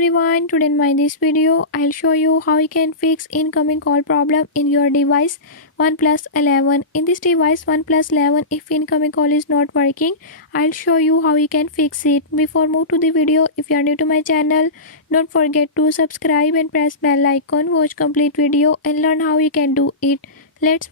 everyone, today in my this video I'll show you how you can fix incoming call problem in your device OnePlus 11. In this device OnePlus 11, if incoming call is not working, I'll show you how you can fix it. Before move to the video, if you are new to my channel, don't forget to subscribe and press bell icon, watch complete video and learn how you can do it. Let's